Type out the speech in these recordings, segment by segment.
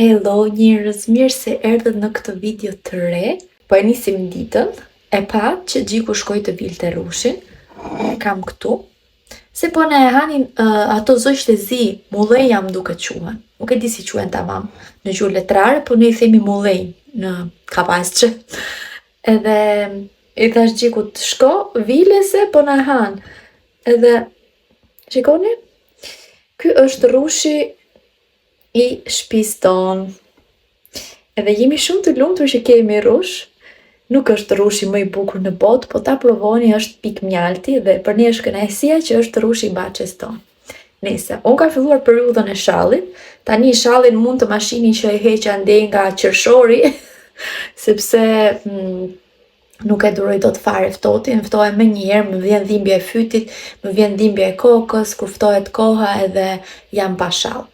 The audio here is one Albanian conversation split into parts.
Hello njerëz, mirë se erdhët në këtë video të re. Po e nisim ditën, e pa që Gjiku shkoi të vilte rushin. E kam këtu. Se po na e hanin ato zogj të zi, mullej jam duke quhen. Nuk e di si quhen tamam në gjuhë letrare, po ne i themi mullej në Kavajsçe. Edhe i thash Gjikut, shko, vile se po na e han. Edhe shikoni, ky është rushi i shtëpisë tonë. Edhe jemi shumë të lumtur që kemi rush. Nuk është rushi më i bukur në botë, po ta provoni, është pik mjalti dhe për ne është kënaqësia që është rushi i baçes tonë. Nëse unë ka filluar periudhën e shallit, tani shallin mund të mashini që e heq andej nga qershori, sepse nuk e duroj dot fare ftohtin, ftohem më njëherë, më vjen dhimbja e fytit, më vjen dhimbja e kokës, kur ftohet koha edhe jam pa shall.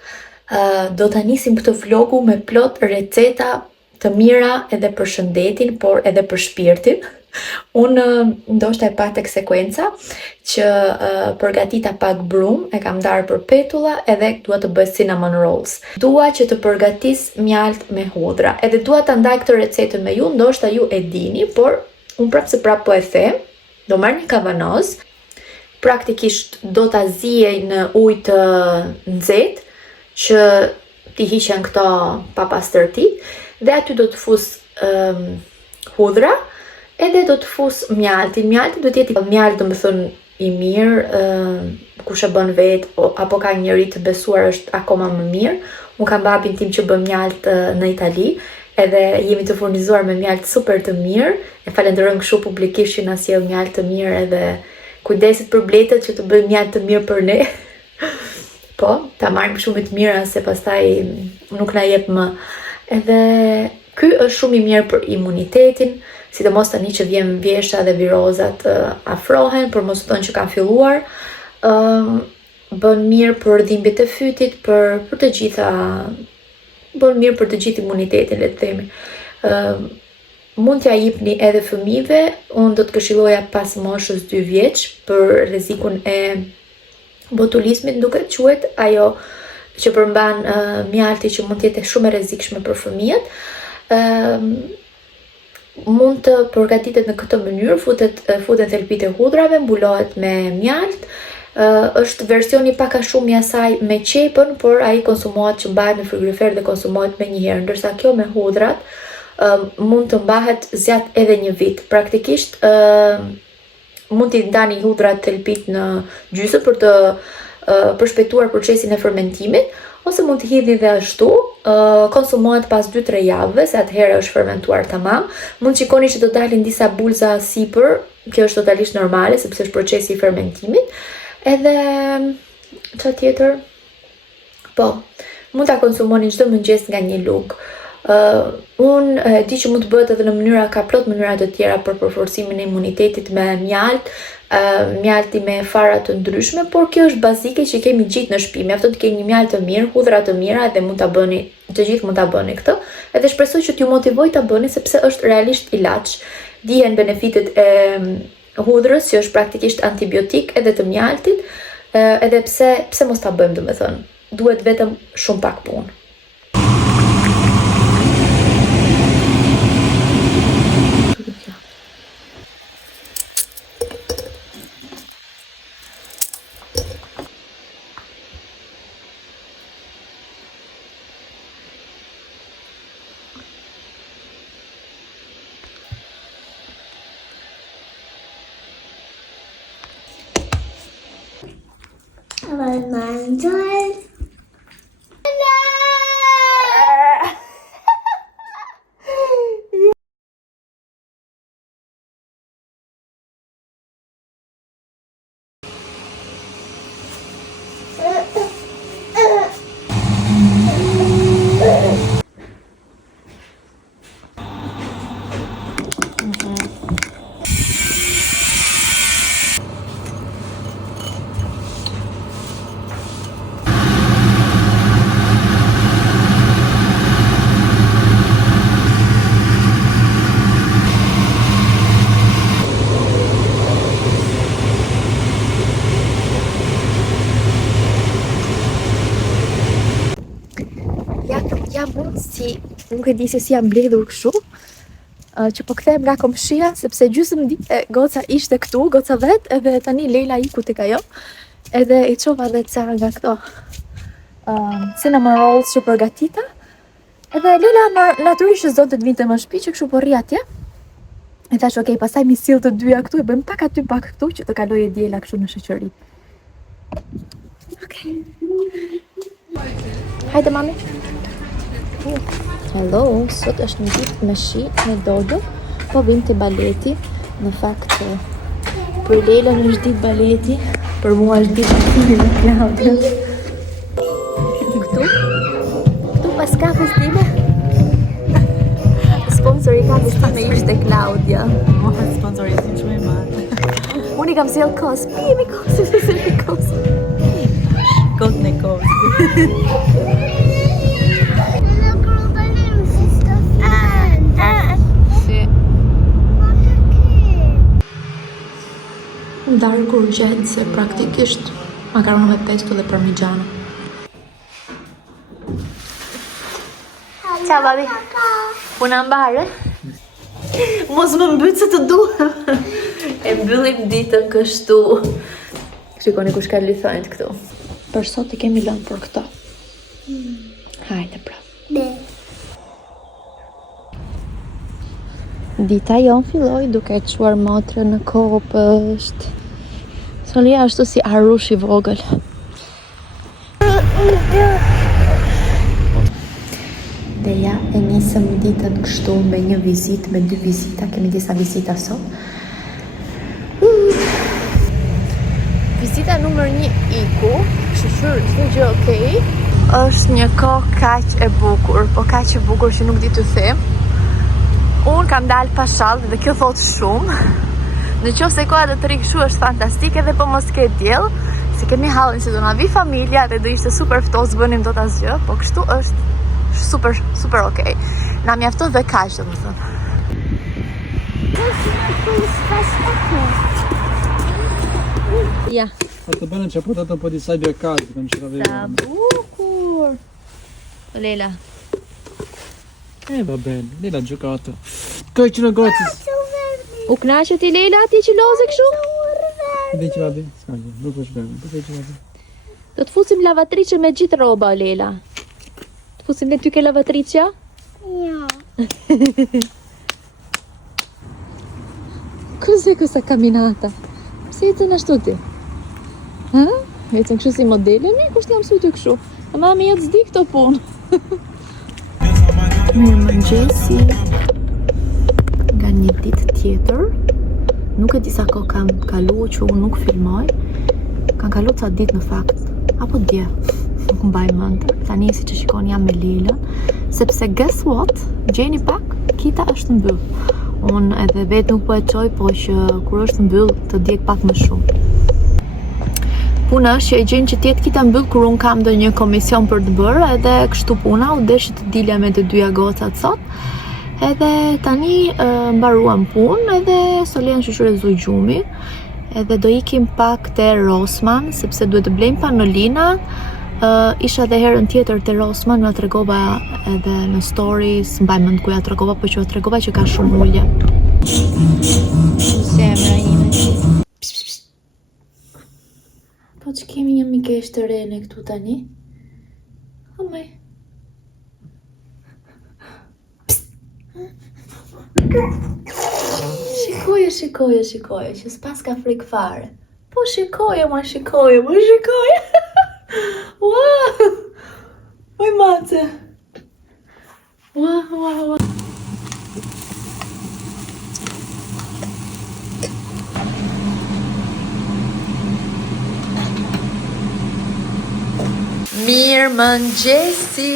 Do ta nisim këtë vlogu me plot receta të mira edhe për shëndetin, por edhe për shpirtin. Unë ndoshta e pa tek sekuenca që përgatita pak brum, e kam ndarë për petulla edhe dua të bëj cinnamon rolls. Dua që të përgatis mjalt me hudhra. Edhe dua ta ndaj këtë recetën me ju, ndoshta ju e dini, por unë prapë po e them. Do marr një kavanoz, praktikisht do ta ziej në ujë të nxehtë që t'i hiqen këto papastërti dhe aty do të fus hudhra edhe do të fus mjaltin. Mjalti do t'jetë mjalt, do më thënë i mirë, kush e bën vet apo ka njëri të besuar është akoma më mirë. Unë kam babin tim që bën mjalt në Itali edhe jemi të furnizuar me mjalt super të mirë. E falenderojmë kështu publikisht që na sjell mjalt të mirë edhe kujdeset për bletët që të bëjmë mjalt të mirë për ne. Po, ta marrim shumë të mira se pastaj nuk na jep më. Edhe ky është shumë i mirë për imunitetin, sidomos tani që vjen vjeshta dhe virozat afrohen, por mos u thonë që kanë filluar. Bën mirë për dhimbjet e fytit, për të gjitha, bën mirë për të gjithë imunitetin, le të themi. Mund t'ja jepni edhe fëmijëve, unë do të këshilloja pas moshës 2 vjeç për rrezikun e botulizmit, duke quhet ajo që përmban mjalti që mund të jetë shumë e rrezikshme për fëmijët. Mund të përgatitet në këtë mënyrë, futen thelbit e hudrave, mbulohet me mjalt. Është versioni pak a shumë i asaj me qepën, por ai konsumohet që mbahet në frigorifer dhe konsumohet me njëherë, ndërsa kjo me hudrat mund të mbahet zjat edhe 1 vit. Praktikisht mund t'i ndani hudrat thelbit në gjysmë për të përshpejtuar procesin e fermentimit, ose mund t'i hidhni dhe ashtu, konsumohet pas 2-3 javëve, se atëherë është fermentuar tamam. Mund shikoni që do dalin disa bulza sipër, kjo është totalisht normale sepse është procesi i fermentimit. Edhe çfarë tjetër? Po, mund ta konsumoni çdo mëngjes nga 1 lugë. Unë di që mund të bëhet edhe në mënyra, ka plot mënyra të tjera për përforcimin e imunitetit me mjalt, mjalti me fara të ndryshme, por kjo është bazike që kemi gjithë në shtëpi. Mjafton të keni një mjalt të mirë, hudhra të mira dhe mund ta bëni, të gjithë mund ta bëni këtë. Edhe shpresoj që t'ju motivoj ta bëni sepse është realisht ilaç. Dihen benefitet e hudhrës që është praktikisht antibiotik edhe të mjaltit, edhe pse mos ta bëjmë, domethënë. Duhet vetëm shumë pak punë. nuk e di se si jam mbledhur kështu, që po kthehem nga komshia, sepse gjysmë ditë goca ishte këtu, goca vet, edhe tani Leila iku tek ajo, edhe I çova edhe ca nga këto cinnamon rolls që përgatita, edhe Leila natyrisht s'do të vinte më në shtëpi, që kështu po rri atje. E thash, okay, pastaj mi sill të dyja këtu, e bëjmë pak aty pak këtu, që të kalojë diela kështu në shoqëri. Okay. Hajde mami. Hello, sot është një ditë me shi, me dodo, po vim të baleti. Në fakt, për Leilën është ditë baleti, për mua është ditë baleti me Klaudia. Këtu pas kafes time. Sponsori kafes time ishte Klaudia. Moha sponsori si shumë I madh. Unë I kam sjell kos, pijemi kos, pijemi kos. Kot në kos. Darku urgjense, praktikisht makaronë me pesto dhe parmigiano. Ciao babi. Puna mbarë? Mos më mbyt se të dua. E mbyllim ditën kështu. Shikoni kush ka lythojnë këtu. Për sot I kemi lënë për këto. Hajde pra. Dita jon filloi duke çuar motrën në kopësht. Solia ashtu si arush I vogël. Dhe ja, e nisëm ditën kështu me një vizitë, me 2 vizita, kemi disa vizita sot. Vizita numër 1 iku, kështu çdo gjë okay. Është një kohë kaq e bukur, po kaq e bukur që nuk di t'ju them. Unë kam dalë pa shall dhe kjo thot shumë. Në qoftë se koha do të rri kështu është fantastike dhe po mos ke diell, se kemi hallin se do na vi familja dhe do ishte super ftohtë bënim dot asgjë, po kështu është super okay. Na mjafton dhe kaq domethënë. Ja. Të bënë që puta të po di sajbja kazë, të më që të vejë. Sa bukur. Leila. Va bene, Leila giocato. Kaj që në gotës. U knaqe ti Leila, ti që loze kështu? Dhe që va bene, s'kajë, nuk është bene, dhe që va bene. Do të fusim lavatrice me gjithë roba, Leila. Të fusim dhe ty ke lavatricja? Ja. Cos'è questa camminata? Pse ecën ashtu ti? Ha? Ecën kështu si modelemi? Kushtë jam su ty kështu? E mami jetë zdi këto punë. Mirë mëngjesi. Nga një ditë tjetër. Nuk e di sa kohë kam kalu që unë nuk filmoj. Kam kalu ca ditë në fakt. Apo dje. Nuk mbaj mend. Tani si që shikoni jam me Leilën. Sepse guess what? Gjeni pak, kita është mbyll. Unë edhe vetë nuk po e qoj, po që kur është mbyll të djek pak më shumë. Puna është që e gjenë që tjetë kita mbyll kur unë kam ndonjë komision për të bërë, edhe kështu puna, u deshi të dilja me të dyja gocat sot. Edhe tani mbaruam punë, edhe Solia në shoqëre Zuj Gjumi, edhe do ikim pak te Rossmann, sepse duhet të blejmë panolina. Isha dhe herën tjetër te Rossmann, më tregova edhe në stories, mbaj mend ku ja tregova, po që ja tregova që ka shumë ulje. Zemra ime. Po që kemi një mikesh të rene këtu tani? Omaj. Shikoje, që s'pas ka frikë fare. Po shikoje. Wow! Oj mace! Wow! Mirë mëngjesi!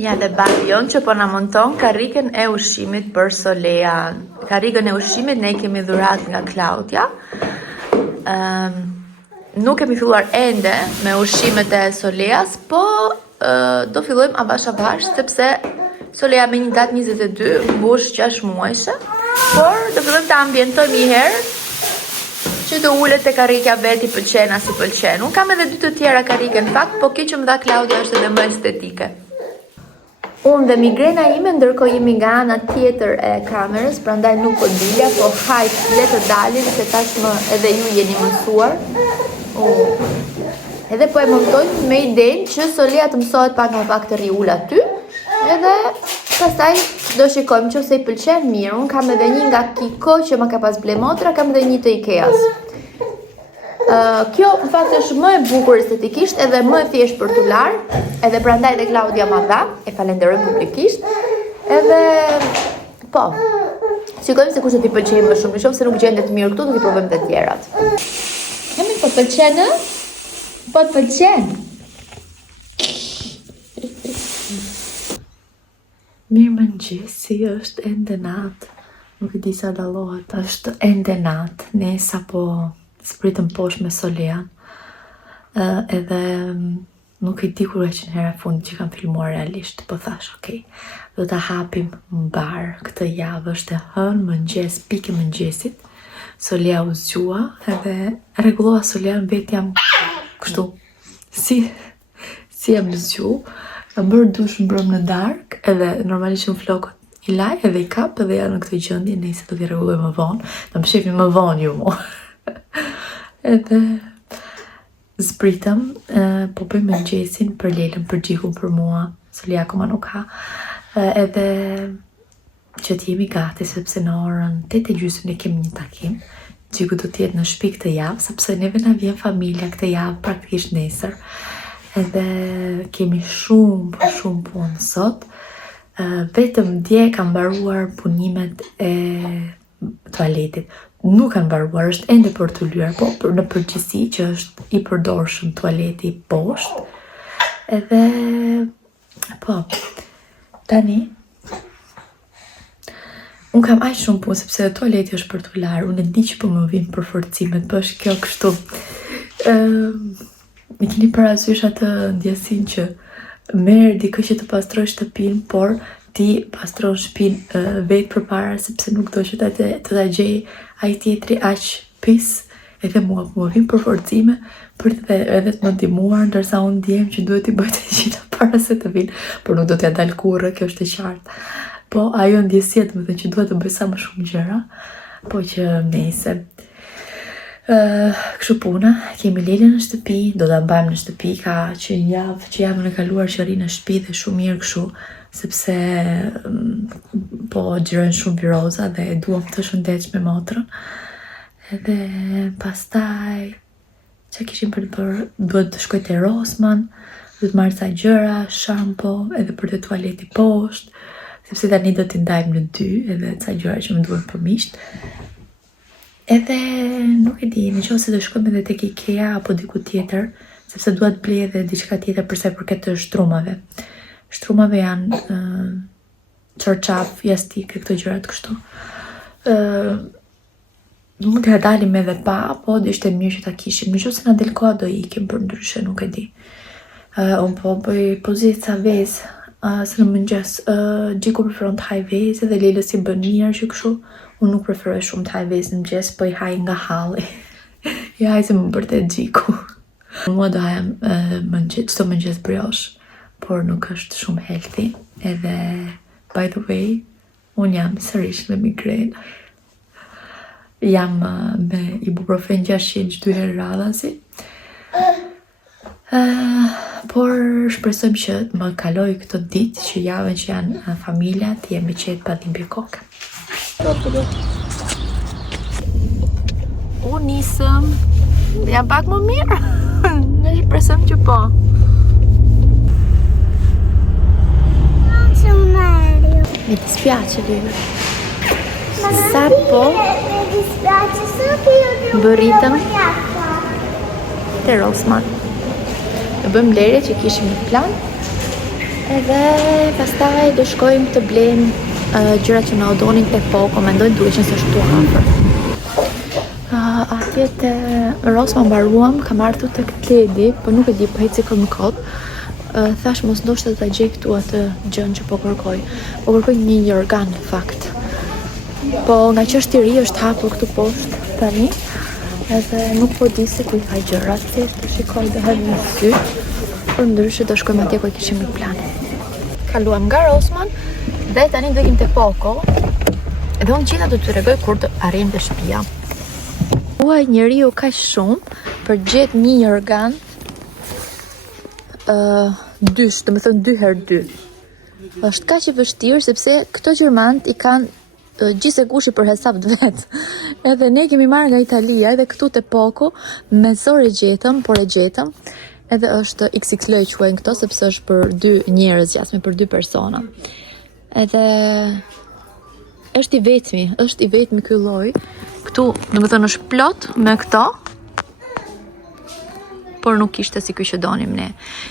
Ja dhe babi jon që po na monton karrikën e ushqimit për Solean. Karrikën e ushqimit ne kemi dhurat nga Klaudia. Nuk kemi filluar ende me ushqimet e Soleas, po do fillojmë avash sepse Solea me një datë 22 mbush 6 muajshe, por do fillojmë të ambientojmë një herë që të ullet te karrika veti pëlqen as i pëlqen. Unë kam edhe 2 të tjera karrike në fakt, po kjo që më dha Klaudia është edhe më estetike. Unë dhe migrena ime ndërkohë jemi nga ana tjetër e kamerës, prandaj nuk po dilja, po hajt le të dalim se tashmë edhe ju jeni mësuar. Edhe po e montojmë me idenë që Solia të mësohet pak më pak të riul aty, edhe pastaj do shikojmë nëse i pëlqen mirë. Unë kam edhe një nga Kiko që më ka pas ble motra, kam edhe një të Ikeas. Kjo në fakt është më e bukur estetikisht edhe më e thjesht për tu larë, edhe prandaj dhe Klaudia ma dha, e falenderoj publikisht. Edhe po, shikojmë se kush do t'i pëlqejë më shumë, nëse nuk gjendet mirë këtu do t'i provojmë të tjerat. Kemi po pëlqen? Po të pëlqen? Mirë mëngjesi, është ende natë. Nuk e di sa dallohet, është ende natë. Ne sapo spritëm poshtë me Solian. Edhe nuk e di kur e që në herë fundi që kam filmuar realisht, po thash, okej, do ta hapim në bar këtë javë, është e hënë mëngjes, pikë mëngjesit. Solia u zgjua edhe rregullova Solian vetë jam kështu. Si jam zgju, kam bërë dush mbrëm në darkë, edhe normalisht në flokët i laj edhe i kap edhe janë në këtë gjendje, nëse do t'i rregulloj më vonë, do më shihni më vonë ju mua. Edhe zbritëm, po bëjmë mëngjesin për Lelën, për Gjikun, për mua, Solia akoma nuk ka, edhe që t'jemi gati, sepse në orën 8:30 ne kemi një takim. Gjiku do t'jetë në shtëpi këtë javë, sepse neve na vjen familja këtë javë, praktikisht nesër. Edhe kemi shumë punë sot. Vetëm dje kam mbaruar punimet e tualetit. Nuk kanë mbaruar, është ende për të lyer, po në përgjithësi që është i përdorshëm tualeti poshtë. Edhe po, tani unë kam aq shumë punë sepse tualeti është për të larë. Unë e di që po më vijnë përforcimet, po është kjo kështu. Më keni parasysh atë ndjesin që merr dikë që të pastroj shtëpinë, por ti pastron shtëpinë vetë përpara sepse nuk do që të ta gjej ai tjetri aq pis, edhe mua po më vijnë përforcime për edhe të më ndihmuar, ndërsa unë ndjem që duhet i bëj të gjitha para se të vinë, por nuk do t'ja dal kurrë, kjo është e qartë. Po ajo ndjesia do të thënë që duhet të bëj sa më shumë gjëra, po që nejse. Kështu puna, kemi Lelën në shtëpi, do ta mbajmë në shtëpi, ka që javën e kaluar që rri në shtëpi dhe shumë mirë kështu, sepse po xhirojnë shumë viroza dhe e duam të shëndetsh me motrën. Edhe pastaj çka kishim për të bërë, duhet të shkoj te Rosman, duhet të marr ca gjëra, shampo, edhe për te tualeti poshtë, sepse tani do t'i ndajmë në 2, edhe ca gjëra që më duhen për misht. Edhe nuk e di, nëse do shkojmë edhe tek Ikea apo diku tjetër, sepse dua të blej edhe diçka tjetër për sa i përket të shtrumave. Shtrumave janë çorçaf, jastike, këto gjërat kështu. Mund t'ja dalim edhe pa, po do ishte mirë që ta kishim. Nëse na del koha do ikim, për ndryshe nuk e di. Unë po bëj pozica vezë, se në mëngjes Gjiku preferon të haj vezë dhe Lelës i bën mirë që kështu. Unë nuk preferoj shumë të haj vezë në mëngjes, po i haj nga halli. I haj se më bërtet Gjiku. Mua do haja çdo mëngjes brioche, por nuk është shumë healthy. Edhe, by the way, unë jam sërish me migrenë. Jam me ibuprofen 600 2 herë radhasi. Por shpresojmë që më kaloj këto ditë që javën që janë familja, të jemi qetë pa dhimbje koke. U nisëm, jam pak më mirë. Ne shpresojmë që po. Mi dispiace, Lili. Sapo bëritëm te Rosman. Do bëjmë lere që kishim në plan. Edhe pastaj do shkojmë të blejmë gjërat që na odonin tek Poko, mendoj duhet që është tu afër. Atje te Rosman mbaruam, kam ardhur tek Tedi, po nuk e di po eci kom kod. Thash mos ndoshta ta gjej këtu atë gjën që po kërkoj. Po kërkoj një organ në fakt. Po nga që është i ri është hapur këtu poshtë tani. Edhe nuk po di se ku I ka gjërat, se të shikoj dhe hëllë në sy, për ndryshe do shkojmë atje ku kishim një plan. Kaluam nga Rossmann dhe tani do ikim te Poco. Edhe unë qita do t'ju regoj kur të arrim te shtëpia. Uaj njeriu kaq shumë për gjet një organ dysh, do të thënë 2 herë 2. Është kaq I vështirë sepse këto gjermanët I kanë gjithsekush për hesab të vet. Edhe ne kemi marrë nga Italia edhe këtu te Poco me zor e gjetëm, por e gjetëm. Edhe është XXL quajnë këto sepse është për 2 njerëz jashtme, për 2 persona. Edhe është I vetmi ky lloj. Këtu, domethënë është plot me këto, por nuk ishte si ky që donim ne.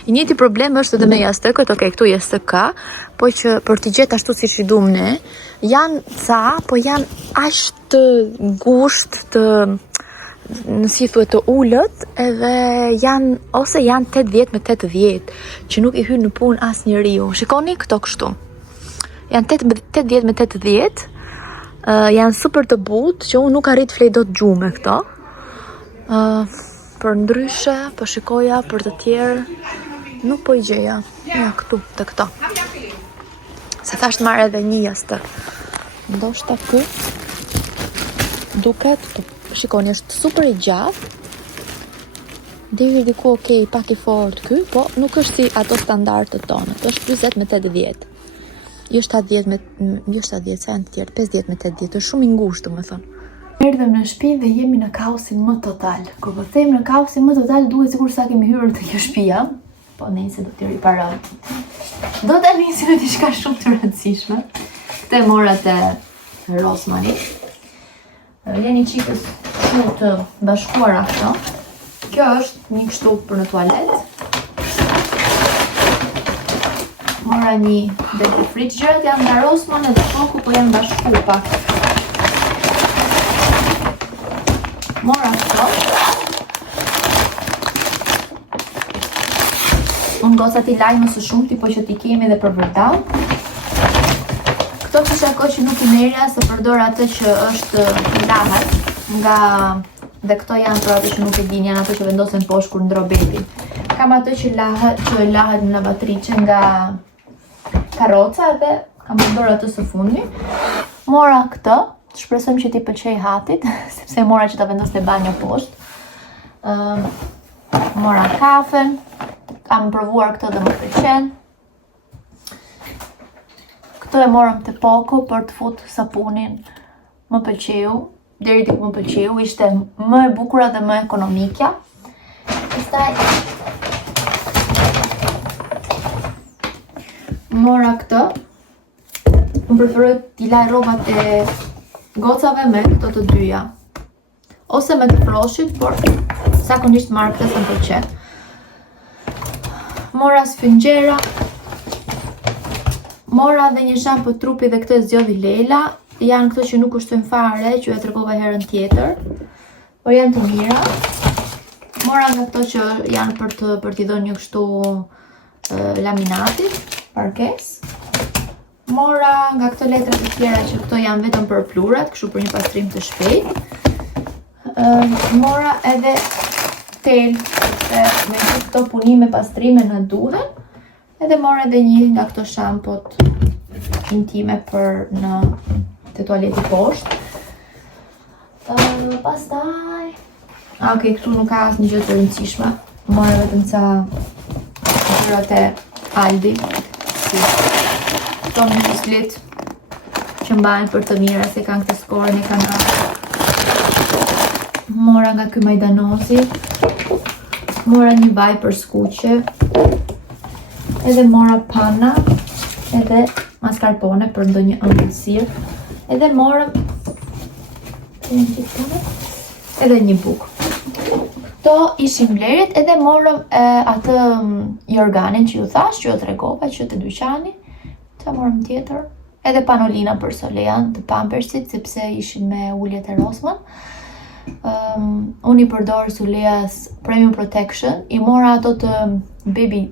I njëjti problem është edhe me jastëkët, okay, këtu JSK, po që për t'i gjetë ashtu siç I duam ne, janë ca, po janë aq të ngushtë, të si thuhet të ulët, edhe janë ose janë 80 me 80, që nuk I hyn në punë asnjëriu. Shikoni këto kështu. Janë 80 me 80. Janë super të butë që unë nuk arrit flej do të gjume këto. Për ndryshe, për shikoja, për të tjerë, nuk po I gjeja. Ja, këtu, të këto. Se thasht marrë edhe një jastëk. Ndoshta ky duket, shikoni, është super I gjatë. Deri diku okay, pak I fort ky, po nuk është si ato standardet tonë. Është 40 me 80. Jo 70 me, jo 70, sa janë të tjerë, 50 me 80, është shumë I ngushtë, domethënë. Erdhëm në shtëpi dhe jemi në kaosin më total. Kur po them në kaosin më total, duhet sikur sa kemi hyrë te kjo shtëpia, po nejse do t'ju riparoj. Do ta nisim me diçka shumë të rëndësishme. Këtë e mora te Rossmanni. Jeni çikës shumë të bashkuara këto. Kjo është një kështu për në tualet. Mora një deep fridge, gjërat janë nga Rossmann edhe Poco, po janë bashku pak. Mora këto. Unë goca t'i laj më së shumti, po që t'i kemi edhe për vërtall. Këto kisha kohë që nuk I merja, se përdor atë që është I lahet, nga dhe këto janë për atë që nuk e din, janë ato që vendosen poshtë kur ndro bebin. Kam atë që lahet në lavatrice nga karroca dhe kam përdor atë së fundmi. Mora këtë, shpresojmë që t'i pëlqej hatit, sepse mora që ta vendos te banjo poshtë. Mora kafen, kam provuar këtë dhe më pëlqen. Këto e morëm te Poco për të fut sapunin. Më pëlqeu, deri diku më pëlqeu, ishte më e bukura dhe më ekonomikja. Pastaj mora këtë. Unë preferoj t'i laj rrobat e gocave me këto të dyja. Ose me të froshit, por zakonisht marr këtë se më pëlqen. Mora sfyngjera. Mora dhe një shampo trupi dhe këtë zgjodhi Lela. Janë këto që nuk kushtojnë fare, që ja tregova herën tjetër, por janë të mira. Mora nga këto që janë për t'i dhënë një kështu laminatit, parkes. Mora nga këto letra të tjera që këto janë vetëm për plurat, kështu për një pastrim të shpejt. Mora edhe tel, se me këto punime pastrime në duhen. Edhe mora edhe një nga këto shampot intime për në te tualeti poshtë. Pastaj okay, këtu nuk ka asnjë gjë të rëndësishme. Mora vetëm ca gjërat e Aldi. Këto muslit që mbajnë për të mira, se kanë këtë skorën e kanë. Mora nga ky majdanozi. Mora një vaj për skuqe. Edhe mora panna. Edhe mascarpone për ndonjë ëmbëlsirë. Edhe morëm edhe një bukë. Këto ishin mbledhjet, edhe morëm atë jorganin që ju thash, që ju tregova që te dyqani. Çfarë morëm tjetër? Edhe panolina për Solean të Pampersit, sepse ishin me uljet e Rossmann. Unë I përdor Soleas Premium Protection. I mora ato të Baby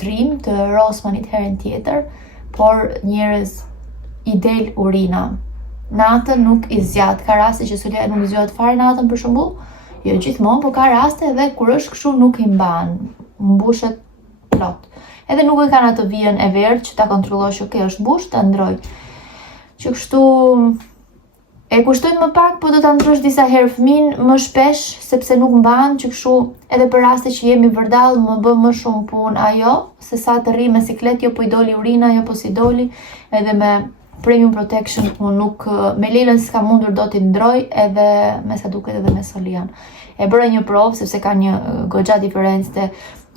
Dream të Rossmannit herën tjetër, por njerëz I del urina. Natën nuk I zgjat. Ka raste që Solea nuk I zgjat fare natën për shembull. jo gjithmonë, po ka raste edhe kur është kështu nuk i mban, mbushet plot. Edhe nuk e kanë atë vijën e verdhë që ta kontrollosh, okay, është mbush, ta ndroj. Që kështu e kushtojnë më pak, po do ta ndrosh disa herë fëmin më shpesh, sepse nuk mban, që kështu edhe për raste që jemi vërdall më bë më shumë punë ajo, se sa të rri me siklet, jo po i doli urina, jo po si doli, edhe me Premium Protection unë nuk me Lelën s'ka mundur do t'i ndroj, edhe me sa duket edhe me Solian. E bëra një provë sepse ka një goxha diferencë te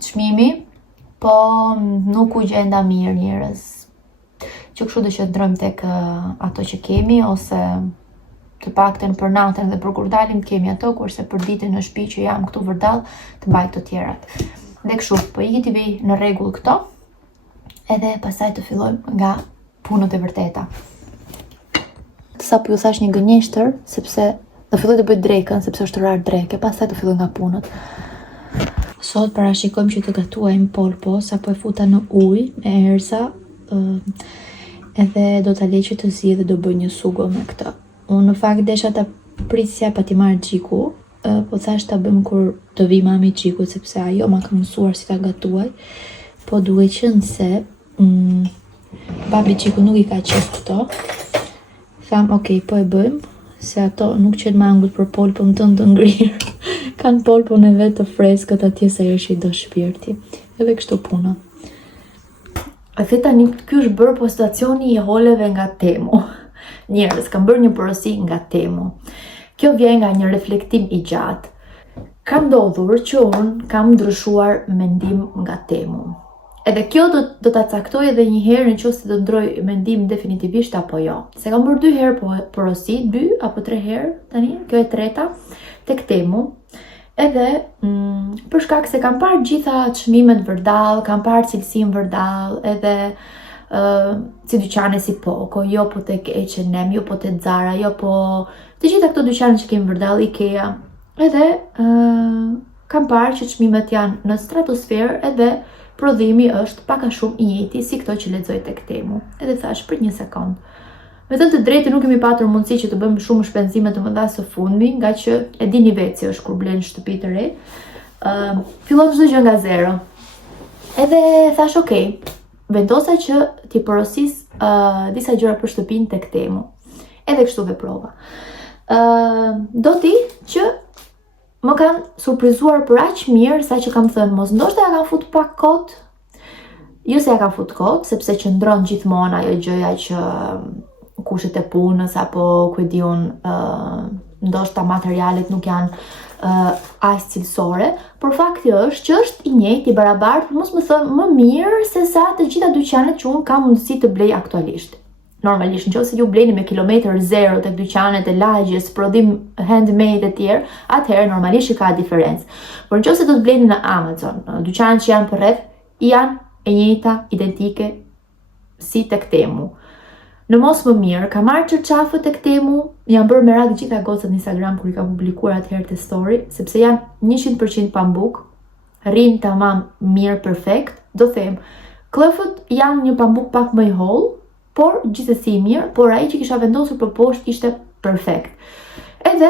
çmimi, po nuk u gjenda mirë njerëz. Që kështu do që ndrojmë tek ato që kemi, ose të paktën për natën dhe për kur dalim kemi ato, kurse për ditën në shtëpi që jam këtu vërdall të mbaj të tjerat. Dhe kështu, po i ti vi në rregull këto, edhe pastaj të fillojmë nga punët e vërteta. Sa po ju thash një gënjeshtër, sepse do filloj të bëj drekën, sepse është orar dreke, pastaj të filloj nga punët. Sot parashikojmë që të gatuajmë polpo, sapo e futa në ujë me erza, edhe do ta lej që të zi dhe do bëj një sugo me këtë. Unë në fakt desha ta prisja pa t'i marrë Gjiku, po thash ta bëm kur të vi mami Gjiku, sepse ajo ma ka mësuar si ta gatuaj, po duhet qenë se babi Gjiku nuk i ka qef këto. Tham, okay, po e bëjmë, se ato nuk qenë mangut për polpën tënë të ngrirë. Kanë polpën e vetë të freskët atje se është i do shpirti. Edhe kështu puna. E the tani, ky është bërë po situacioni i holeve nga Temu. Njerëz, kam bërë një porosi nga Temu. Kjo vjen nga një reflektim i gjatë. Ka ndodhur që unë kam ndryshuar mendim nga Temu. Edhe kjo do ta caktoj edhe një herë nëse do ndroj mendim definitivisht apo jo. Se kam bërë 2 herë porosi, 2 apo 3 herë tani, kjo e treta, tek Temu. Edhe për shkak se kam parë gjitha çmimet vërdall, kam parë cilësinë vërdall, edhe si dyqane si Poco, jo po tek H&M, jo po tek Zara, jo po të gjitha këto dyqane që kemi vërdall, IKEA. Edhe kam parë që çmimet janë në stratosferë, edhe prodhimi është pak a shumë i njëjti si këto që lexoj tek Temu. Edhe thash për një sekond. Me të drejtë nuk kemi patur mundësi që të bëjmë shumë shpenzime të mëdha së fundmi, nga që e dini vetë si është kur blen shtëpi të re. Fillon çdo gjë nga zero. Edhe thash, okay, vendosa që t'i porosis disa gjëra për shtëpinë tek Temu. Edhe kështu veprova. Do ti që më kanë surprizuar për aq mirë sa që kam thënë, mos ndoshta ja kam fut pak kot. Jo se ja kam fut kot, sepse qëndron gjithmonë ajo gjëja që kushtet e punës apo ku e di unë, ndoshta materialet nuk janë aq cilësore, por fakti është që është i njëjtë, i barabartë, por mos më thënë më mirë se sa të gjitha dyqanet që unë kam mundësi të blej aktualisht. Normalisht, nëse ju bleni me kilometër zero tek dyqanet e lagjes, prodhim handmade e tjerë, atëherë normalisht ka diferencë. Por nëse do të bleni në Amazon, dyqanet që janë përreth janë e njëjta, identike si tek Temu. Në mos më mirë, kam marrë çarçafët tek Temu, janë bërë merak gjitha gocat në Instagram kur i kam publikuar atëherë te story, sepse janë 100% pambuk, rrin tamam mirë, perfekt. Do them, klëfët janë një pambuk pak më i holl, por gjithsesi mirë, por ai që kisha vendosur për poshtë ishte perfekt. Edhe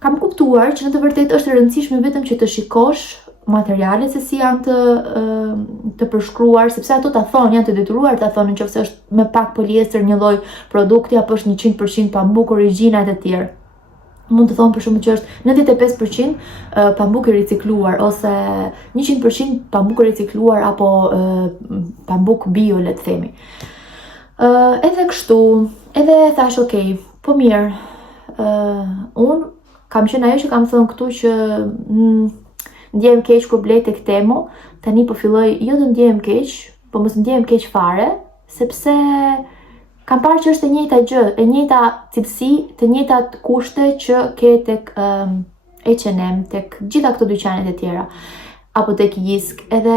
kam kuptuar që në të vërtetë është e rëndësishme vetëm që të shikosh materialet se si janë të përshkruar, sepse ato ta thonë, janë të detyruar ta thonë nëse është me pak poliester një lloj produkti apo është 100% pambuk origjinat e tjerë. Mund të thonë për shembull që është 95% pambuk i ricikluar ose 100% pambuk i ricikluar apo pambuk bio, le të themi. Edhe kështu, edhe thash, okay, po mirë, unë kam qenë ajo që kam thënë këtu që ndjehem keq kur blej tek Temu, tani po filloj jo të ndjehem keq, po mos ndjehem keq fare, sepse kam parë që është e njëjta gjë, e njëjta cilësi, të njëjtat kushte që ke tek H&M, tek gjitha këto dyqanet e tjera, apo tek Jysk, edhe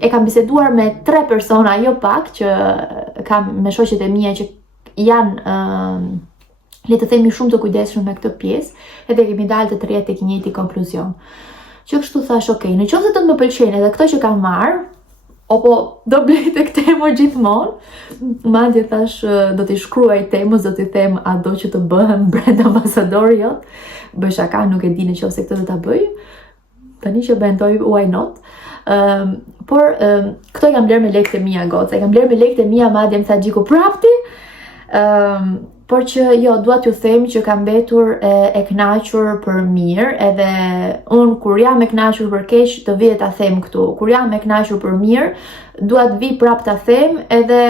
e kam biseduar me 3 persona, jo pak, që kam me shoqet e mia që janë, le të themi, shumë të kujdesshëm me këtë pjesë, edhe kemi dalë të treja tek njëjti konkluzion. Që kështu thash, okay, në qoftë se të më pëlqejnë edhe këto që kam marrë, Opo do blej tek Temo gjithmonë. Madje thash do t'i shkruaj Temos, do t'i them a do që të bëhem brand ambasador jot. Bëj shaka, nuk e di nëse këtë do ta bëj. Tani që bentoj, why not? Por këto i kam bler me lekët e mia goca. I kam bler me lekët e mia, madje më tha Gjiko prapti. Por që jo, dua t'ju them që kam mbetur e kënaqur për mirë, edhe unë kur jam e kënaqur për keq të vi ta them këtu. Kur jam e kënaqur për mirë, dua të vi prap ta them edhe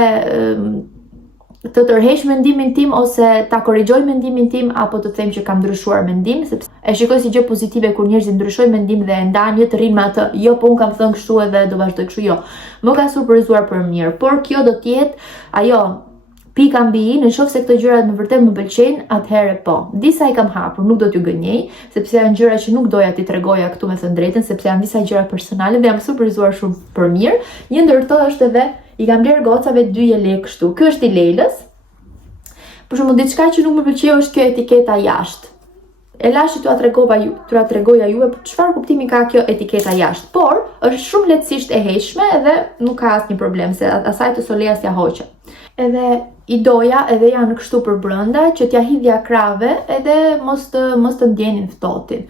të tërheq mendimin tim ose ta korrigjoj mendimin tim apo të them që kam ndryshuar mendim, sepse e shikoj si gjë pozitive kur njerëzit ndryshojnë mendim dhe ndajnë të rrinë me atë, jo po unë kam thënë kështu edhe do vazhdoj kështu, jo. Më ka surprizuar për mirë, por kjo do të jetë ajo pika mbi i, nëse këto gjërat më vërtet më pëlqejnë, atëherë po. Disa i kam hapur, nuk do t'ju gënjej, sepse janë gjëra që nuk doja t'i tregoja këtu me thënë drejtën, sepse janë disa gjëra personale dhe jam surprizuar shumë për mirë. Një ndër to është edhe i kam bler gocave 2 jelek kështu. Ky është i Leilës. Për shembull, diçka që nuk më pëlqeu është kjo etiketa jashtë. E lashi t'ua tregoja juve për çfarë kuptimi ka kjo etiketa jashtë, por është shumë lehtësisht e heqshme edhe nuk ka asnjë problem se asaj të Soleas ja hoqa. Edhe i doja edhe janë kështu për brënda që t'ja hidhja krave edhe mos të ndjenin ftohtin.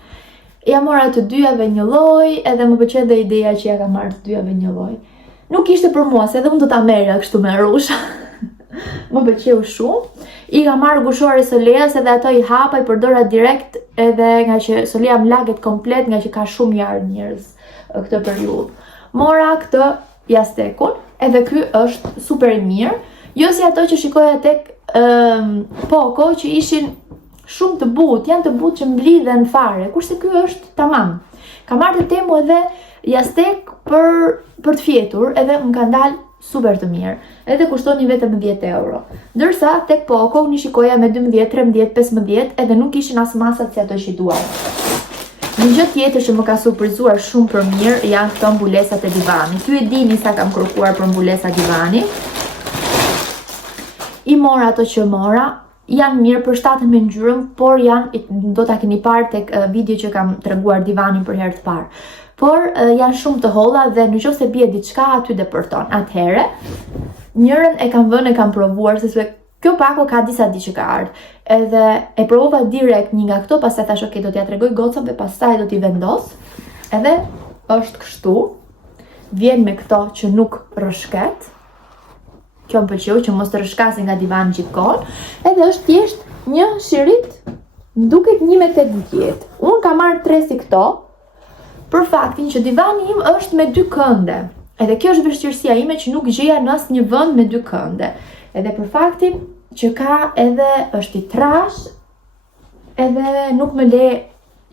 Ja mora të dyjave një lloj, edhe më pëlqen dhe ideja që ja kam marrë të dyjave një lloj. Nuk ishte për mua, se edhe unë do ta merrja kështu me rrusha. Më pëlqeu shumë. I kam marrë gushore Soleas edhe ato i hapa, i përdora direkt edhe nga që Solea më laget komplet nga që ka shumë jarë njerëz këtë periudhë. Mora këtë jastekun, edhe ky është super i mirë. Jo si ato që shikoja tek Poco që ishin shumë të butë, janë të butë që mblidhen fare, kurse ky është tamam. Kam marrë të Temu edhe jastek për të fjetur, edhe më ka dalë super të mirë. Edhe kushtoni vetëm 10 euro. Ndërsa tek Poco unë shikoja me 12, 13, 15 edhe nuk ishin as masat si ato që duaj. Një gjë tjetër që më ka surprizuar shumë për mirë janë këto mbulesat e divanit. Ju e dini sa kam kërkuar për mbulesa divani. I mora ato që mora, janë mirë për shtatën me ngjyrën, por do ta keni parë tek video që kam treguar divanin për herë të parë. Por janë shumë të holla dhe nëse bie diçka aty depërton. Atëherë, njërën e kam provuar sepse kjo pako ka disa ditë që ka ardhur. Edhe e provova direkt një nga këto, pastaj thash ok, do t'ja tregoj gocave, pastaj do t'i vendos. Edhe është kështu. Vjen me këto që nuk rrëshket. Kjo më pëlqeu që mos të rrëshkasë nga divani gjithkohon. Edhe është thjesht një shirit, më duket 1,80 m. Unë kam marrë 3 si këto, për faktin që divani im është me 2 kënde. Edhe kjo është vështirësia ime që nuk gjeja në asnjë vend me 2 kënde. Edhe për faktin që ka edhe është i trash, edhe nuk më le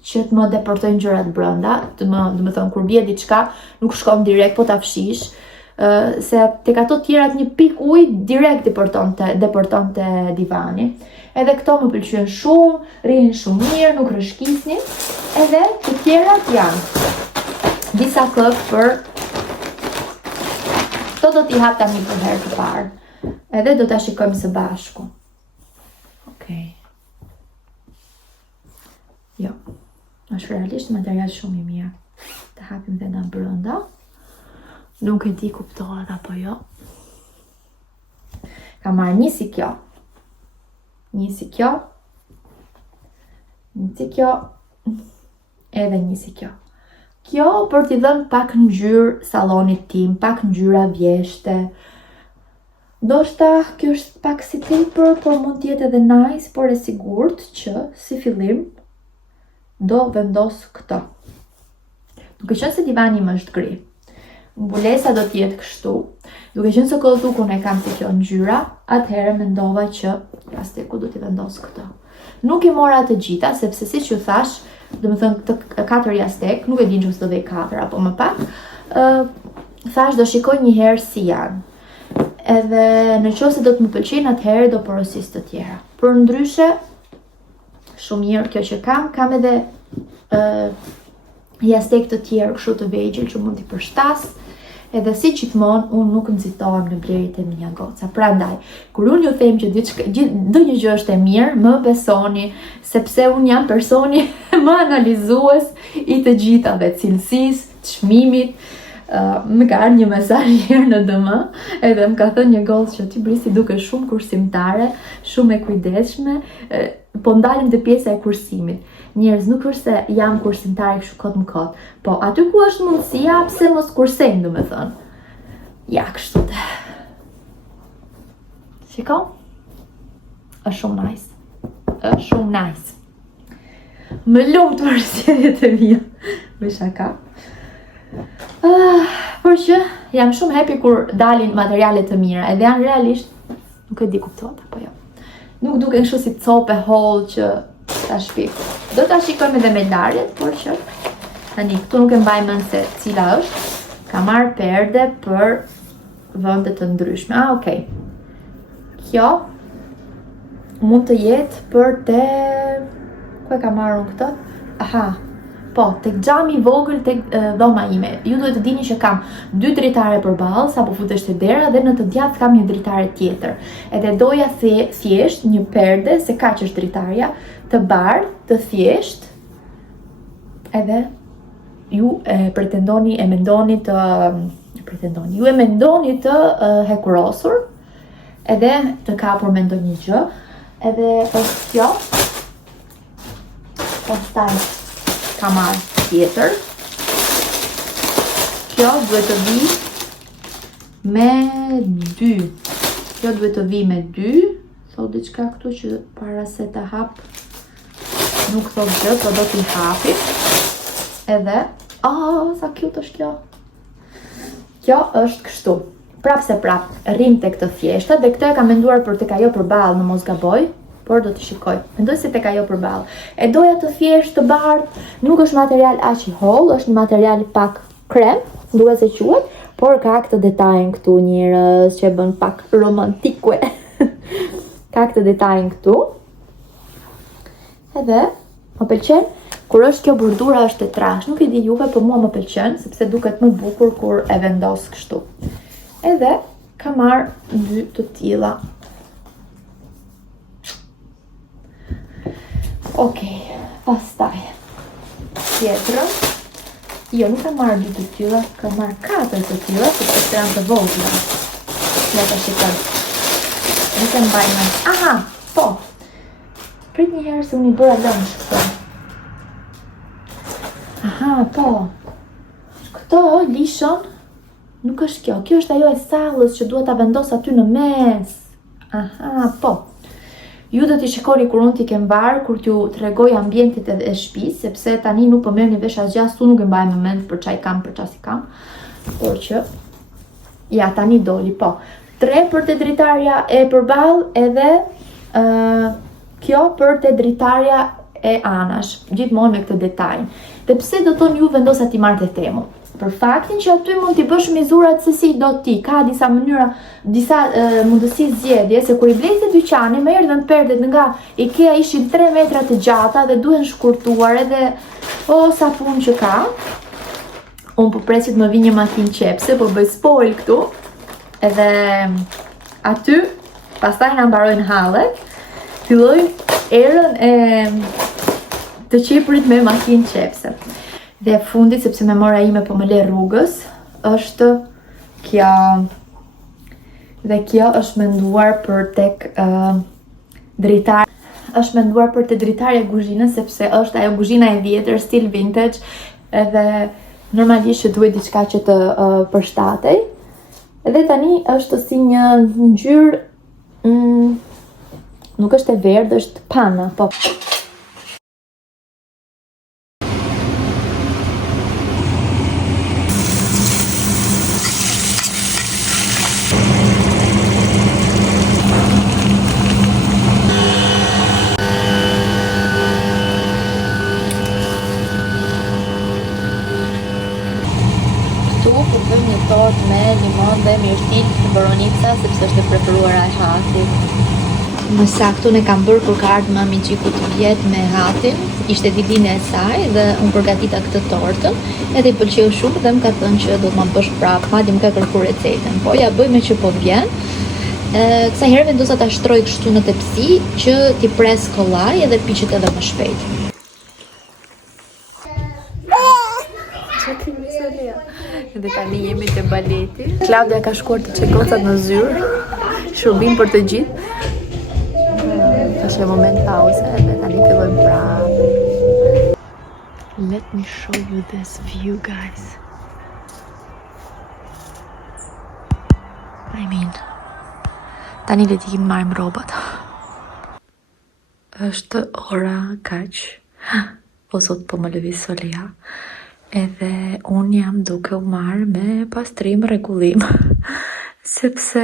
që të më deportojnë gjërat brenda, do të thonë kur bie diçka, nuk shkon direkt, po ta fshish. Se tek ato tjerat një pik ujë direkt deportonte divani. Edhe këto më pëlqyen shumë, rrihen shumë mirë, nuk rrëshkisnin. Edhe të tjerat janë disa këp për këto do t'i hap tani për herë të parë. Edhe do ta shikojmë së bashku. Okej. Jo. Është realisht material shumë i mirë. Të hapim dhe nga brenda. Nuk e di kuptohet apo jo. Kam marrë një si kjo. Një si kjo. Një si kjo. Edhe një si kjo. Kjo për t'i dhënë pak ngjyrë sallonit tim, pak ngjyra vjeshte. Ndoshta kjo është pak si tepër, por mund t'jetë edhe nice, por e sigurt që si fillim do vendos këto. Duke qenë se divani më është gri. Mbulesa do t'jetë kështu. Duke qenë se kollëtukun e kam si kjo ngjyra, atëherë mendova që jasteku do t'i vendos këto. Nuk i mora të gjitha, sepse siç ju thash, domethënë këtë 4 jastek, nuk e di nëse do vej 4 apo më pak. Thash do shikoj një herë si janë. Edhe nëse do të më pëlqejnë, atëherë do porosis të tjera. Për ndryshe, shumë mirë kjo që kam edhe jastek të tjerë kështu të vegjël që mund t'i përshtas. Edhe si gjithmonë, unë nuk nxitohem në blerjet e mia goca. Prandaj, kur unë ju them që ndonjë gjë është e mirë, më besoni, sepse unë jam personi më analizues i të gjithave, cilësisë, çmimit, më ka ardhur një mesazh herë në DM, edhe më ka thënë një gollë që ti Brisi duke shumë kursimtare, shumë e kujdesshme, po ndalim te pjesa e kursimit. Njerëz, nuk është se jam kursimtare kështu kot më kot, po aty ku është mundësia, pse mos kursejmë, domethënë. Ja, kështu të. Shiko? Është shumë nice. Është shumë nice. Më lumt për sjelljet e mia. Me shaka. Por që jam shumë happy kur dalin materiale të mira, edhe janë realisht, nuk e di kuptohet apo jo. Nuk duken kështu si cope holl që ta shpik. Do ta shikojmë edhe me larjet, por që tani këtu nuk e mbaj mend se cila është. Ka marrë perde për vende të ndryshme. Okay. Kjo mund të jetë për te... Ku e ka marrë unë këtë? Aha, po, tek xhami i vogël tek dhoma ime. Ju duhet të dini që kam 2 dritare përballë, sapo futesh te dera, dhe në të djathtë kam një dritare tjetër. Edhe doja thjesht një perde, se kaq është dritarja, të bardhë, të thjesht, edhe ju pretendoni, e mendoni të... Ju e mendoni të hekurosur, edhe të kapur me ndonjë gjë, edhe është kjo. Pastaj ka marrë tjetër. Kjo duhet të vi me 2. Kjo duhet të vi me 2. Thot diçka këtu që para se ta hap nuk thot gjë, po do t'i hapim. Edhe, sa cute është kjo. Kjo është kështu. Prap se prap, rrim tek të thjeshta, dhe këtë e kam menduar për tek ajo përballë, në mos gaboj, por do t'i shikoj. Mendoj se tek ajo përballë. E doja të thjeshtë, të bardhë, nuk është material aq i holl, është një material pak krem, duhet se quhet, por ka këtë detajin këtu, njerëz, që e bën pak romantikue. Ka këtë detajin këtu. Edhe, më pëlqen, kur është kjo bordura është e trash, nuk e di juve, por mua më pëlqen, sepse duket më bukur kur e vendos kështu. Edhe ka marrë 2 të tilla. Okej, pastaj tjetrën. Jo, nuk ka marrë 2 të tilla, ka marrë 4 të tilla, sepse janë të vogla. Ja ta shikoj. Nuk e mbaj mend. Aha, po. Prit një herë se unë i bëra lëmsh këto. Aha, po. Këto lishon. Nuk është kjo. Kjo është ajo e sallës që duhet ta vendos aty në mes. Aha, po. Ju do t'i shikoni kur unë t'i kem mbar, kur t'ju tregoj ambientit e shtëpisë, sepse tani nuk po merrni vesh asgjë, unë nuk e mbaj në mend për çaj kam, për çasi kam. Por që ja tani doli, po. 3 për te dritarja e përballë, edhe kjo për te dritarja e anash, gjithmonë me këtë detaj. Dhe pse do thonë ju vendosa ti marrë te temu? Për faktin që aty mund t'i bësh mizurat se si do ti, ka disa mënyra, disa mundësi zgjedhje, se kur i blej te dyqani më erdhën perdet nga IKEA, ishin 3 metra të gjata dhe duhen shkurtuar, edhe sa punë që ka. Unë po presit më vi një makinë qepse, po bëj spoil këtu, edhe aty, pastaj na mbarojnë hallet, fillojnë erën e të qeprit me makinë qepse. Dhe fundit, sepse memora ime po më le rrugës, është kjo. Dhe kjo është menduar për tek dritar. Është menduar për te dritarja kuzhinës, sepse është ajo kuzhina e vjetër, stil vintage, edhe normalisht që duhet diçka që të përshtatej. Edhe tani është si një ngjyrë, nuk është e verdhë, është pana, po. Po bëjmë një tortë me limon dhe mirësill të boronica, sepse është e preferuara e Hatit. Më saktë ne kam bërë kur ka ardhur mami Gjiku të vjet me Hatin, ishte ditëlindja e saj dhe unë përgatita këtë tortën, edhe i pëlqeu shumë dhe më ka thënë që do të më bësh prapë, Hati më ka kërkuar recetën. Po ja bëj me që po vjen. Kësaj herë vendosa ta shtroj kështu në tepsi që t'i pres kollaj edhe piqet edhe më shpejt. Dhe tani jemi te baleti. Klaudia ka shkuar të çe gocat në zyrë. Shërbim për të gjithë. Është moment pauze dhe tani fillojmë prapë. Let me show you this view, guys. Tani le t'i marrim rrobat. Është ora kaq. Po sot po më lëviz Solia. Edhe unë jam duke u marrë me pastrim rregullim. Sepse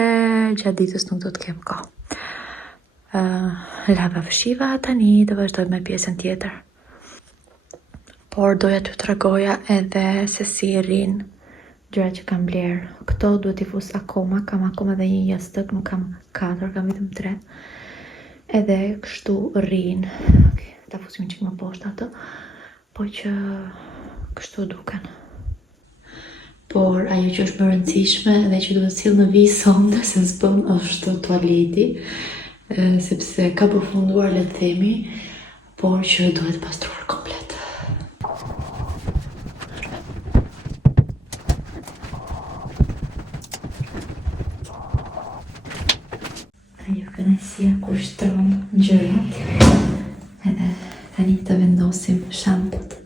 gjatë ditës nuk do të kem kohë. Lava fshiva, tani do vazhdoj me pjesën tjetër. Por doja t'ju tregoja edhe se si rrin gjëra që kam bler. Këto duhet i fus akoma, kam akoma dhe një jastëk, nuk kam 4, kam vetëm 3. Edhe kështu rrin. Okay, ta fusim çik më poshtë atë, po që kështu duken. Por ajo që është më rëndësishme dhe që duhet sill në vijë sonde se s'bëm është tualeti, sepse ka përfunduar le të themi, por që duhet pastruar komplet. Ajo kënaqësia kur shtron gjërat. Edhe tani të vendosim shamput.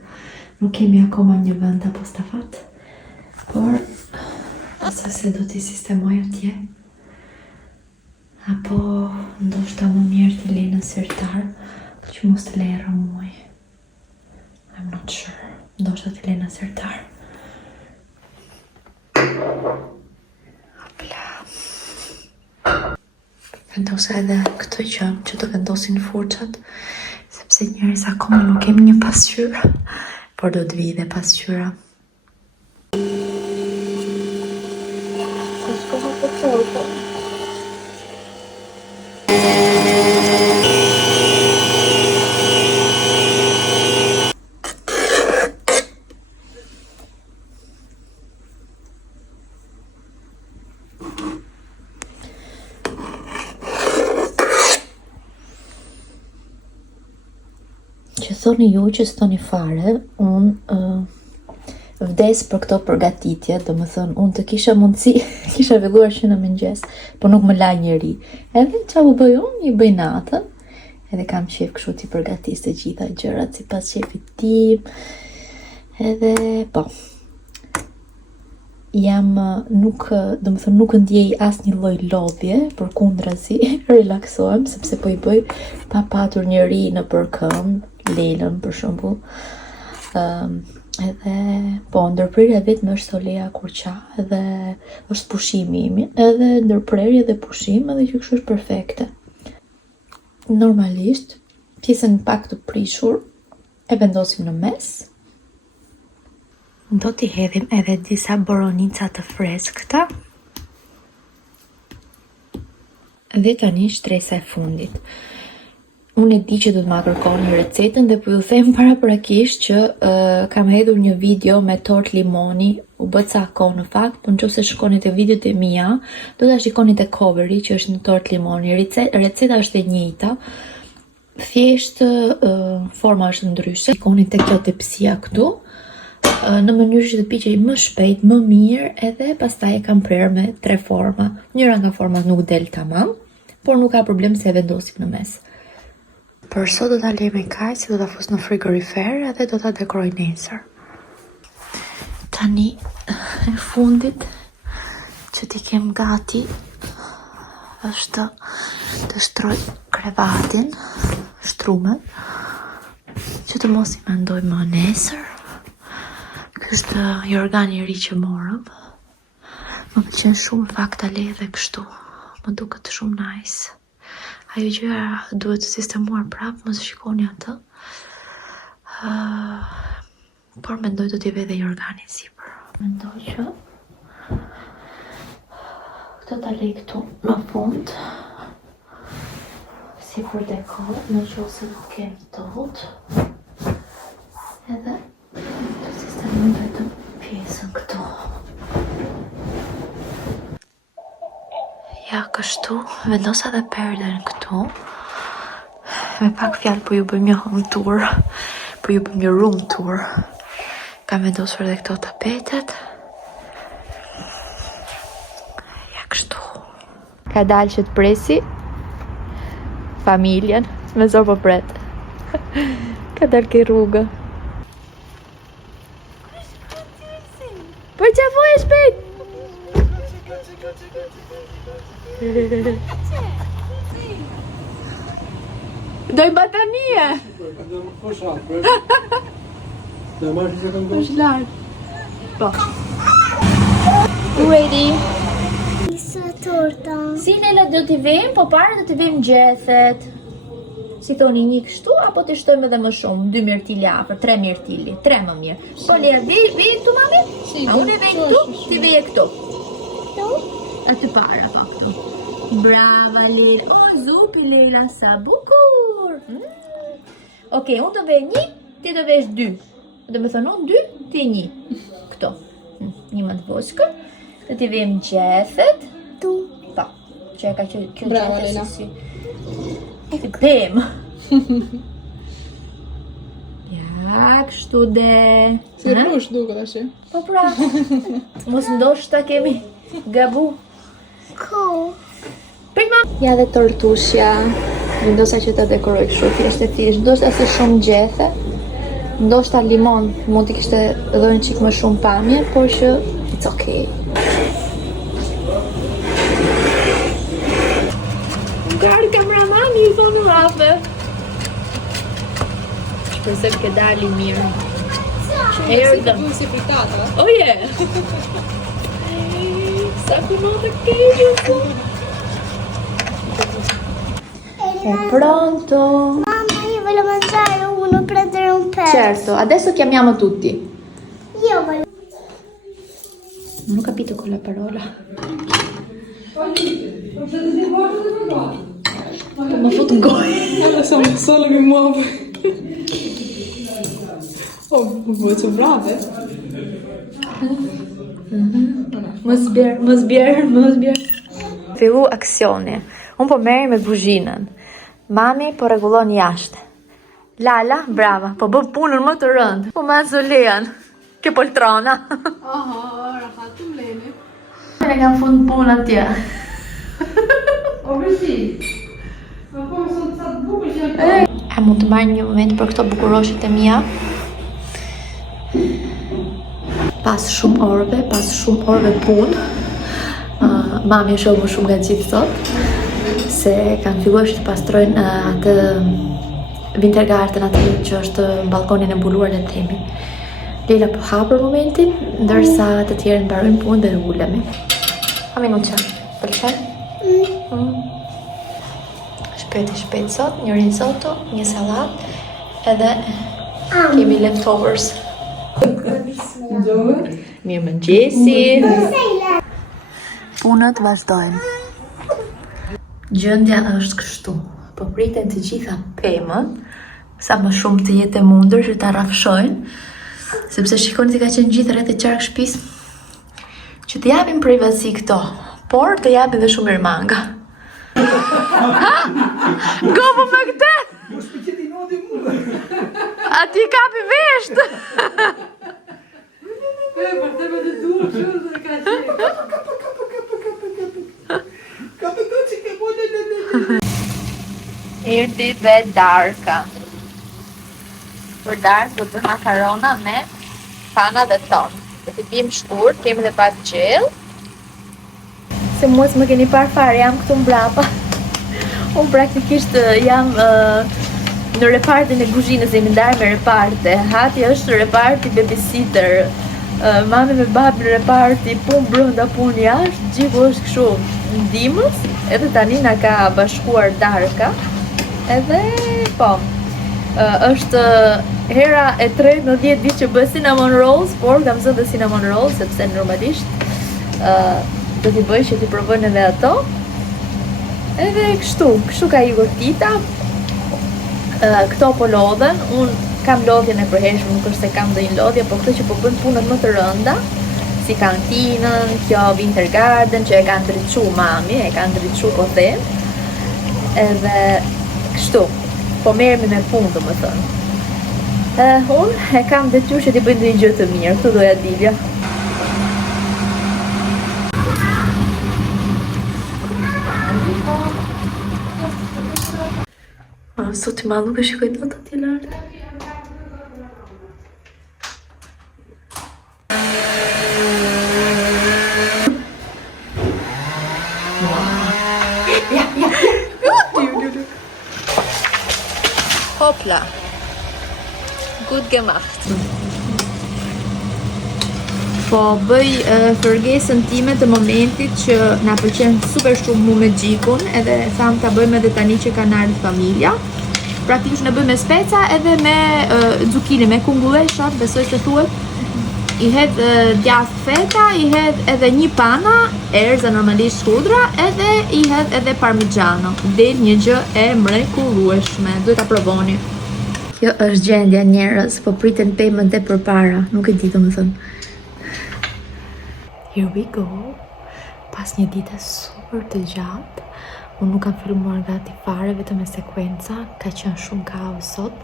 Nuk kemi akoma një vend apo stafat, por ose se do t'i sistemoj atje, apo ndoshta më mirë t'i lej në sirtar, që mos të lej rrëmuj. I'm not sure. Ndoshta t'i lej në sirtar. Hopla. Vendosa edhe këtë gjë që të vendosin furçat, sepse njerëz akoma nuk kemi një pasqyrë, por do të vijë dhe pasqyra. Që thoni ju që s'toni fare, unë vdes për këto përgatitje, do më thënë, unë të kisha mundësi, kisha filluar që në mëngjes, por nuk më la njëri. Edhe qa u bëj unë, i bëj natën, edhe kam qef kështu t'i përgatis të gjitha gjërat, si pas qefit tim, edhe po. Jam nuk, do më thënë, nuk ndjej as një lloj lodhje, për kundrazi, relaksohem, sepse po i bëj pa patur njëri në përkënd, Lelën për shembull. Edhe po ndërprerja vetëm është Solia Kurqa, edhe është pushimi im, edhe ndërprerje dhe pushim, edhe që kështu është perfekte. Normalisht, pjesën pak të prishur e vendosim në mes. Do t'i hedhim edhe disa boronica të freskëta. Dhe tani shtresa e fundit. Unë e di që do të ma kërkoni recetën dhe po ju them paraprakisht që kam hedhur një video me tort limoni, u bë ca kohë në fakt, por nëse shikoni te videot e mia, do ta shikoni te coveri që është në tort limoni. Receta është e njëjta. Thjesht forma është ndryshe. Shikoni te kjo tepsia këtu, në mënyrë që të piqej më shpejt, më mirë, edhe pastaj e kam prerë me 3 forma. Njëra nga format nuk del tamam, por nuk ka problem se e vendosim në mes. Për sot do ta lejmë kaq, se do ta fus në frigorifer edhe do ta dekoroj nesër. Tani e fundit që t'i kem gati është të shtroj krevatin, shtrumen, që të mos i mendoj më nesër. Ky është jorgani i ri që morëm. Më pëlqen shumë fakt ta lej edhe kështu. Më duket shumë nice. Ajo gjëra duhet të sistemuar prapë, mos shikoni atë. Por mendoj do t'i vë edhe jorgani sipër. Mendoj që këtë ta lej këtu në fund, si për dekor, në qoftë nuk kemi dot. Edhe të sistemoj vetëm pjesën këtu. Ja, kështu, vendosa dhe perden këtu. Me pak fjalë po ju bëjmë një home tour, po ju bëjmë një room tour. Kam vendosur edhe këto tapetet. ka dalë që të presi familjen, me zor po pret. Ka dalë ke rrugë. Për që e shpejt? Doj batanie! Është lartë. Po. Ready? Sa torta. Si Nela do t'i vim, po para do t'i vim gjethet. Si thoni një kështu, apo t'i shtojmë edhe më shumë? 2 mirtili afër, 3 mirtili, 3 më mirë. Po Lea, vi këtu mami? A unë e vej këtu, ti veje këtu. Këtu? Aty para, pa këtu. Brava Leila. O, zupi Leila, sa bukur. Okej, unë do vej 1, ti do vesh 2. Do me thonë unë 2, ti 1. Këto. Një më të voskër. Do t'i vim gjethet. Tu. Pa, që e ka kjo Brava, gjethet Leila. si si pemë. Ja, kështu de. Si rrush duket tash. Po pra, mos ndoshta kemi gabu. Ko. Ja dhe tortushja, vendosa që ta dekoroj kështu, thjesht e thjesht, ndoshta si shumë gjethe, ndoshta limon, mund t'i kishte dhënë çik më shumë pamje, por që it's okay. Gari kameramani i thonë rafe. Shpresoj ke dali mirë. Erdhëm. Si fritata. Oh yeah! Sa punota che io È pronto? Mamma, io voglio mangiare uno, prendere un pezzo. Certo, adesso chiamiamo tutti. Io voglio... Non ho capito quella parola. Come fotogoi. Adesso solo mi muovo. Oh, voi so brave. Mos bjerë. Fillu aksioni. Unë po merri me buzhinën. Mami po rregullon jashtë. Lala, brava, po bë punën më të rëndë. Po ma Zulian, ke poltrona. Aha, rahat të mleni. E kam fund punë atje. O vërsi. Po sot sa të bukur që A mund të marrë një moment për këto bukuroshet e mia? Pas shumë orëve punë, mami është më shumë nga gjithë sot, se kanë filluar të pastrojnë atë Wintergarten atë që është në balkonin e mbuluar le të themi. Leila po ha për momentin, ndërsa të tjerë mbarojnë punë dhe ulemi. A minutë, pëlqen? Shpejt sot, një risotto, një salat, edhe kemi leftovers. Mirë mëngjesi. Punët vazhdojnë. Gjendja është kështu. Po priten të gjitha pemën, sa më shumë të jetë e mundur që ta rrafshojnë, sepse shikoni se ka qenë gjithë rreth e qark shtëpis, që të japin privacy këto, por të japin dhe shumë manga. Ha? Gobu me këte? A ti kapi vesht? Erdi dhe darka. Për darkë do të makarona me pana dhe tonë. Do t'i bim shkurt, kemi dhe pak gjellë. Se mos më keni parë fare, jam këtu mbrapa. Unë praktikisht jam në repartin e kuzhinës, jemi ndarë me reparte. Hati është reparti babysitter. Mami me babi në reparti, pun brenda, pun jashtë, gjithu është kështu ndihmës, edhe tani na ka bashkuar darka. Edhe po, është hera e tretë në 10 ditë që bëj cinnamon rolls, por kam zënë dhe cinnamon rolls sepse normalisht do t'i bëj që t'i provojnë edhe ato. Edhe kështu ka i gotita. Këto po lodhen, unë kam lodhjen e përhershme, nuk është se kam ndonjë lodhje, po këto që po bën punët më të rënda, si kantinën, kjo Wintergarten që e ka ndriçu mami, e ka ndriçu po them. Edhe kështu, po merremi me punë domethënë. Unë e kam detyrë që t'i bëj ndonjë gjë të mirë, këtu doja dilja. sot i madh nuk e shikoj dot atje lart. Hopla. Gut gemacht. Po bëj fërgesën time të momentit që na pëlqen super shumë mu me gjikun, edhe tham ta bëjmë edhe tani që kanë ardhur familja. Praktikisht ne bëjmë me speca edhe me zucchini, me kungullesha, besoj se thuhet. I hedh djathtë feta, i hedh edhe një pana, erza normalisht shkudra, edhe i hedh edhe parmigiano. Del një gjë e mrekullueshme, duhet ta provoni. Kjo është gjendja njerëz, po priten pemën te përpara, nuk e di domethënë. Here we go. Pas një dite super të gjatë, unë nuk kam filmuar gati fare, vetëm me sekuenca, ka qenë shumë kaos sot.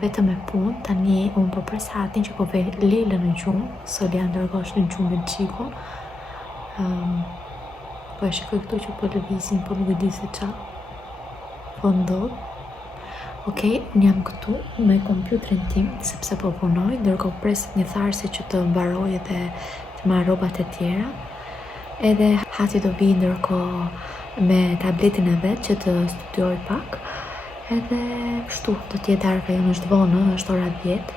Vetëm e punë, tani unë po pres hatin që po ve Lele në gjumë, Solia ndërkohë në gjumë me gjikun. Po e shikoj këtu që po lëvizin, po nuk e di se qa po ndodh. Okej, unë jam këtu me kompjuterin tim, sepse po punoj, ndërkohë pres një tharse që të mbaroj edhe të marr rrobat e tjera. Edhe hati do vi ndërkohë me tabletin e vet që të studioj pak. Edhe kështu, do t'jetë darka, jo është vonë, është ora 10,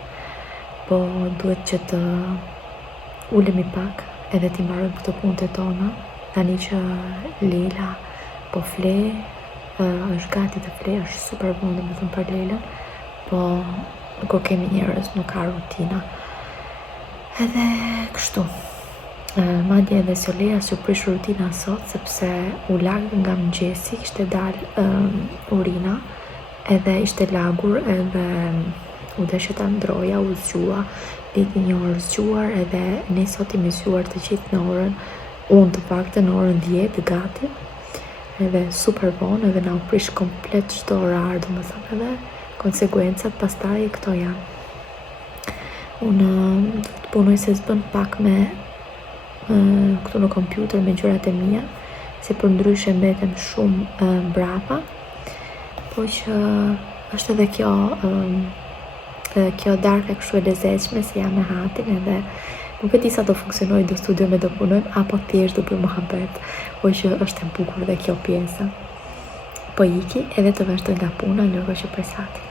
po duhet që të ulemi pak edhe t'i mbarojmë këto punët e tona, tani që Lela po fle, është gati të fle, është super vonë me thëmë për Lelën, po nuk o kemi njerëz, nuk ka rutina. Edhe kështu, madje edhe Solia s'u prish rutina sot, sepse u lagë nga mëngjesi, kishte dalë urina, edhe ishte lagur, edhe u deshe ta ndroja, u zgjua, ditë një orë zgjuar, edhe ne sot imi zgjuar të gjithë në orën, unë të pakte në orën 10 gati, edhe super vonë, edhe na u prish komplet çdo orar, domethënë edhe konsekuencat pastaj këto janë. Unë të punoj se s'bën pak me këtu në kompjuter me gjërat e mia, se për ndryshe mbetem shumë brapa. Po që është edhe kjo darka kështu e lezetshme se jam me hatin, edhe nuk e di sa do funksionoj, do studiojmë, do punojmë, apo thjesht do bëjmë mohabet. Po që është e bukur dhe kjo pjesa. Po iki edhe të vazhdoj nga puna, ndërkohë që pres hatin.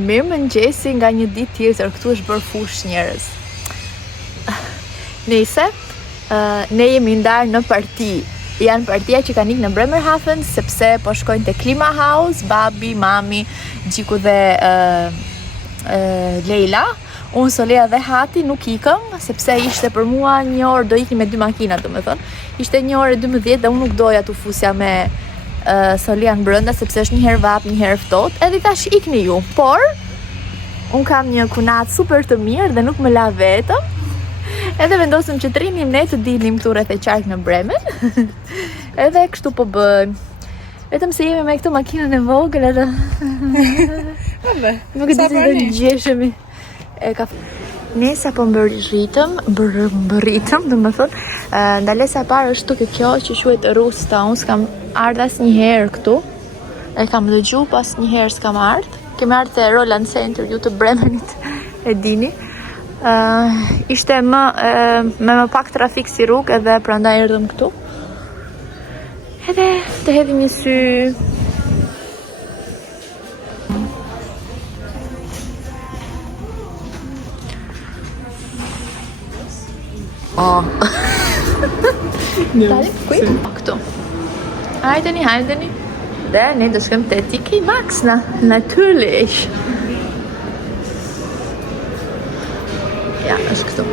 Mirë mëngjesi nga një ditë tjetër, këtu është bërë fush njerëz. Nëse, ne jemi ndarë në parti. Janë partia që kanë ikë në Bremerhaven, sepse po shkojnë te Klima House, babi, mami, gjiku dhe Leila. Unë, Solia dhe Hati nuk ikëm, sepse ishte për mua një orë, do ikni me 2 makina, domethënë. Ishte 1:12 dhe unë nuk doja t'u fusja me Solia në brenda, sepse është një herë vap, një herë ftohtë, edhe tash ikni ju. Por unë kam një kunat super të mirë dhe nuk më la vetëm. Edhe vendosëm që të rinim ne të dilnim këtu rreth e qark në Bremen. Edhe kështu po bëjmë. Vetëm se jemi me këtë makinën e vogël edhe nuk e di se do ngjeshemi. Ne sa po mbërritëm, domethënë, ndalesa e parë është tukë kjo që quhet Rusta. Unë s'kam ardhur asnjëherë këtu. E kam dëgjuar, pas një herë s'kam ardhur. Kemi ardhur te Roland Center, ju të Bremenit e dini. Ishte me më pak trafik si rrugë, edhe prandaj erdhëm këtu. Edhe të hedhim një sy. Dalim, kuj? Këtu. Hajdeni. Där, nee, då ska inte Tiki Maxna, natürlich. Ja, është këtu.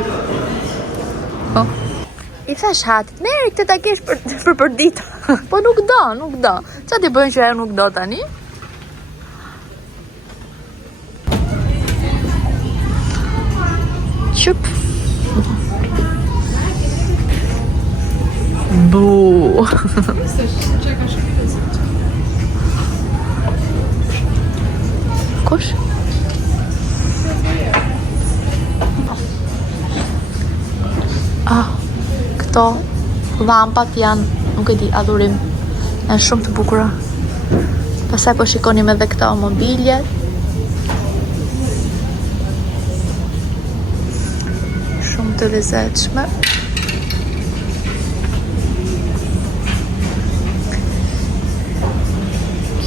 Po. I thash Hatit, merri këtë ta kesh për ditë. Po nuk do. Qa ti bëjnë që ajo nuk do tani? Qëp. Bu. Kush? Këto lampat janë, nuk e di, adhurim. Janë shumë të bukura. Pastaj po shikonim edhe këto mobilje. Shumë të lezetshme.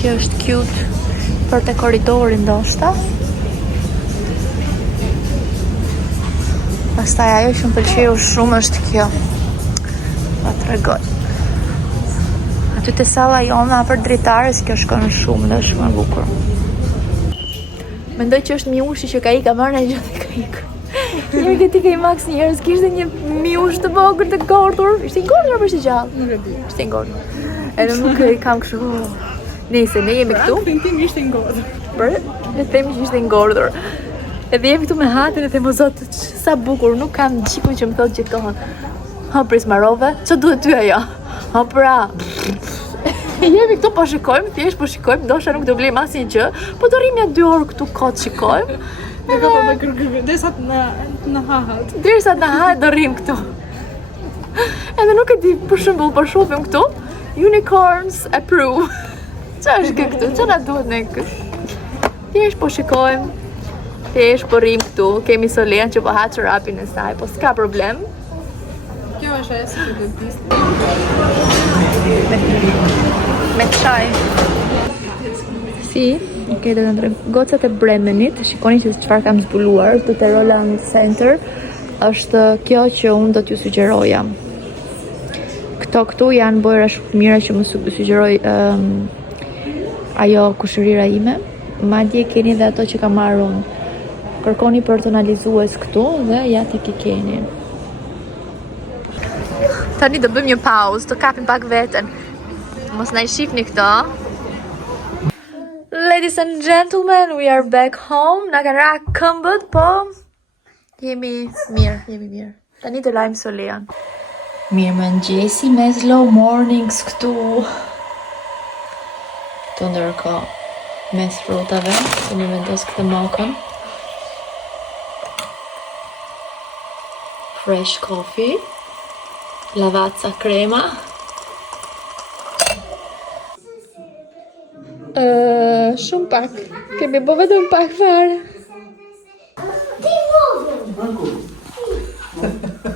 Kjo është cute për te korridori ndoshta. Pastaj ajo që më pëlqeu shumë është kjo. Pa tregoj. Aty te salla jona për dritares kjo shkon shumë dhe shumë e bukur. Mendoj që është miushi që ka ikë, marrë në gjithë ka ikë. Njërë këti ka i maks njerës, kishte një miush të vogël të gordur. Ishte i gordur apo ishte gjallë? Nuk e di. Ishte i gordur. Edhe nuk e kam kështu. Nëse ne jemi këtu. Tim ishte i ngordur. Për, ne themi që ishte i ngordur. Edhe jemi këtu me hatin e them o zot, sa bukur, nuk kam gjikun që më thotë gjithkohon. Ha pris marove, që duhet ty ajo? Ha pra. Jemi këtu po shikojmë, thjesht po shikojmë, ndoshta nuk do blejmë asnjë gjë, po do rrim ja 2 orë këtu kot shikojmë. Ne ka me kërkëve, derisa në hahat. Derisa na ha do rrim këtu. Edhe nuk e di, për shembull, po shohim këtu, unicorns approve. Çfarë është këtu? Çfarë na duhet ne këtu? Thjesht po shikojmë. Thjesht po rrim këtu, kemi Solen që po ha çorapin e saj, po s'ka problem. Kjo është ajo si të disë. Me çaj. Si? Okej, do të ndrem. Gocat e Bremenit, shikoni që çfarë kam zbuluar të te Roland Center, është kjo që unë do t'ju sugjeroja. Këtu janë bojra shumë mira që më sugjeroi ajo kushërira ime. Madje keni dhe ato që kam marrë unë. Kërkoni personalizues këtu dhe ja tek i keni. Tani do bëjmë një pauzë, të kapim pak veten. Mos na i shihni këto. Ladies and gentlemen, we are back home. Na kanë ra këmbët, po jemi mirë. Tani do lajm Solean. Mirë mëngjesi me slow mornings këtu. Të ndërkohë mes frutave, se një vendos këtë mokën. Fresh coffee. Lavazza crema. Shumë pak. Kemi bo vetëm pak fare.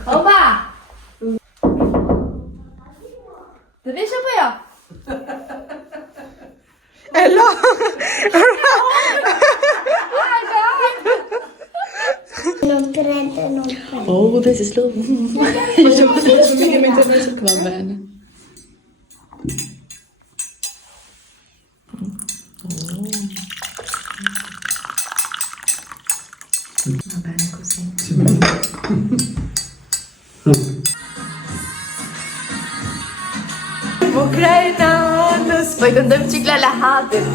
Opa! Të vish apo jo? Hello! Oh, this is slow. Va bene. Va bene così. Ucraina, poi këndojmë qikla lahatin.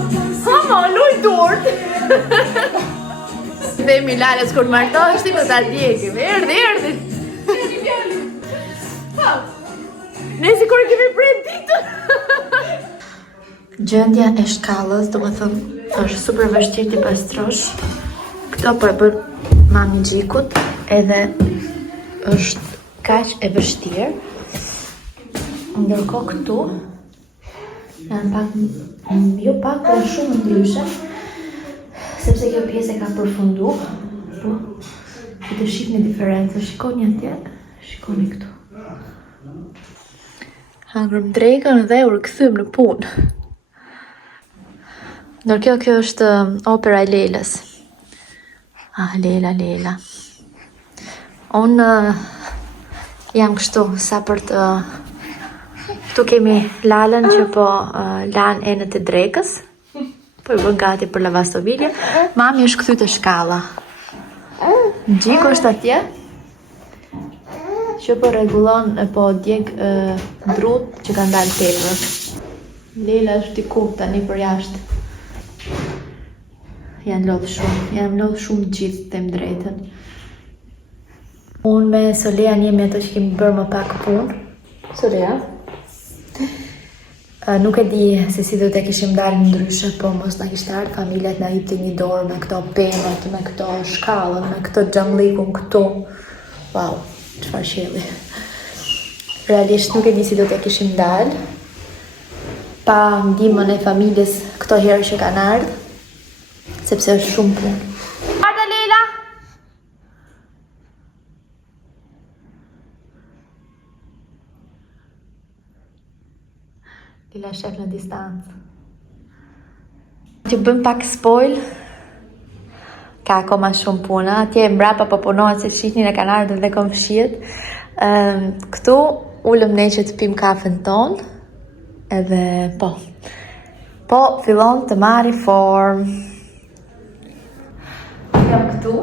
Hama, luj durt. Dhe Milane s'kur martoheshti me ta djegim. Erdi. Ne si kur kemi prej ditën. Gjendja e shkallës, do më thëmë, është super vështirë t'i pastrosh. Këto po e bën mami gjikut, edhe është kaq e vështirë. Ndërkohë këtu janë pak, jo pak, por shumë ndryshe, sepse kjo pjesë e ka përfundu, po që të shihni diferencë. Shikoni atje, shikoni këtu. Hangrëm drekën dhe u rikthym në punë. Ndërkohë kjo është opera e Lelës. Lela. Unë jam kështu sa për të. Këtu kemi Lalën që po lan enët e drekës. Po i bën gati për lavastovilje. Mami është kthy te shkalla. Gjiko është atje. Që po rregullon, po djeg drut që kanë dalë tepër. Lela është diku tani për jashtë. Janë lodhë shumë gjithë, them drejtën. Unë me Solean jemi ato që kemi bërë më pak punë. Solea? Nuk e di se si do të kishim dalë ndryshe, po mos na kishte ardhur familja të na jepte një dorë me këto pemët, me këto shkallën, me këtë xhamllikun këtu. Wow, çfarë qielli. Realisht nuk e di si do të kishim dalë. pa ndihmën e familjes këto herë që kanë ardhur, sepse është shumë punë. Ardha Leila! Leila shef në distancë. T'ju bëm pak spoil. Ka akoma shumë puna. Atje mbrapa po punohet, se shihni e kanë ardhur dhe komshiet. Këtu ulëm ne që të pim kafen ton. Edhe po fillon të marri form. Jam këtu.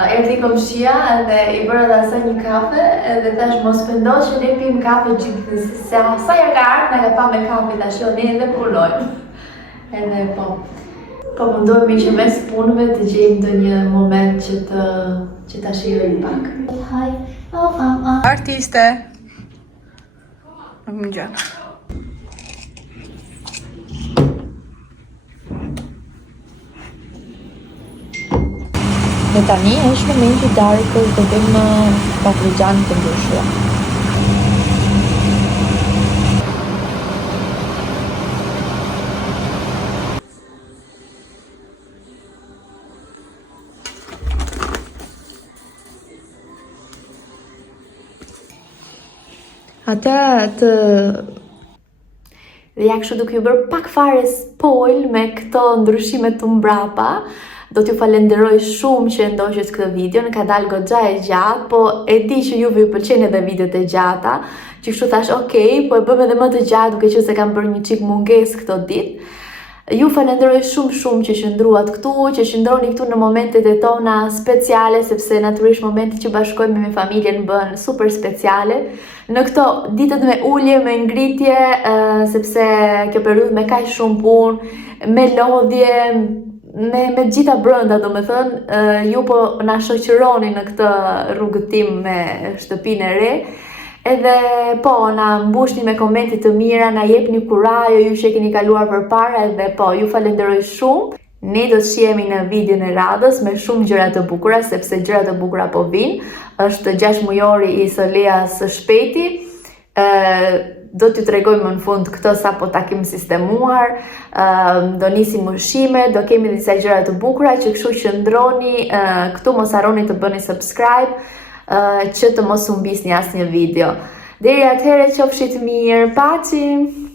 Erdhi komshia edhe i bëra dhe asaj një kafe edhe thash mos mendo që ne pim kafe gjithë se sa ja ka ardhur nga pa me kafe tash ne edhe punojmë. Edhe po mundohemi që mes punëve të gjejmë ndonjë moment që ta shijojmë pak. Artiste. Nuk më gjë. Dhe tani është momenti i darkës dhe bëjmë paprigjan të mbushura. Dhe ja kështu duke ju bërë pak fare spoil me këto ndryshimet të mbrapa, do t'ju falenderoj shumë që ndoqët këtë video, në ka dalë goxha e gjatë, po e di që juve ju pëlqen edhe videot e gjata, që kështu thash okej, po e bëm edhe më të gjatë duke që se kam bërë një çik mungesë këto ditë. Ju falenderoj shumë që qëndruat këtu, që qëndroni këtu në momentet e tona speciale, sepse natyrisht momentet që bashkojmë me familjen bën super speciale. Në këto ditët me ulje, me ngritje, sepse kjo periudhë me kaq shumë punë, me lodhje, me gjitha brënda, do me thënë, ju po na shoqëroni në këtë rrugëtim me shtëpinë e re. Edhe po, na mbushni me komente të mira, na jepni kurajo, ju që keni kaluar përpara, edhe po, ju falenderoj shumë. Ne do të shihemi në videon e radhës me shumë gjëra të bukura, sepse gjërat e bukura po vinë. Është 6 mujori i Soleas së shpejti. Do t'ju tregojmë në fund këto sa po takim sistemuar, do nisim ushqime, do kemi disa gjëra të bukura, që kështu qëndroni këtu, mos harroni të bëni subscribe, që të mos humbisni asnjë video. Deri atëherë qofshit mirë, paqim!